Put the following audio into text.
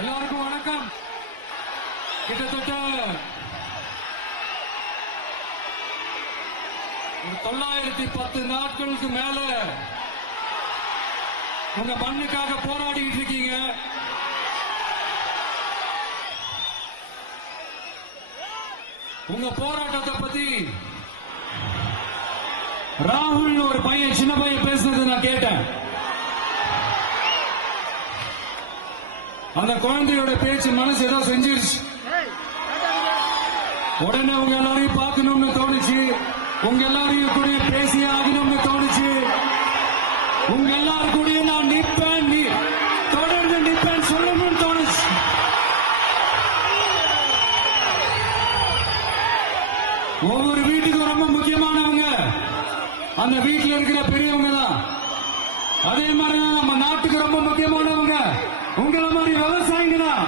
எல்லாருக்கும் வணக்கம். கிட்டத்தட்ட ஒரு 910 நாட்களுக்கு மேல உங்க மண்ணுக்காக போராடிட்டு இருக்கீங்க. உங்க போராட்டத்தை பத்தி ராகுல் ஒரு பையன், சின்ன பையன் பேசுனது நான் கேட்டேன். அந்த குழந்தையோட பேச்சு மனசு ஏதோ செஞ்சிருச்சு. உடனே உங்க எல்லாரையும் பார்க்கணும்னு தோணுச்சு, உங்க எல்லாரையும் கூட பேசியே ஆகணும்னு தோணுச்சு. உங்க எல்லாரும் கூட நான் நிற்பேன், நீ தொடர்ந்து நிற்பேன் சொல்லணும்னு தோணுச்சு. ஒவ்வொரு வீட்டுக்கும் ரொம்ப முக்கியமானவங்க அந்த வீட்டில் இருக்கிற பெரியவங்க தான். அதே மாதிரிதான் நம்ம நாட்டுக்கு ரொம்ப முக்கியமானவங்க உங்களை மாதிரி விவசாயிங்க தான்.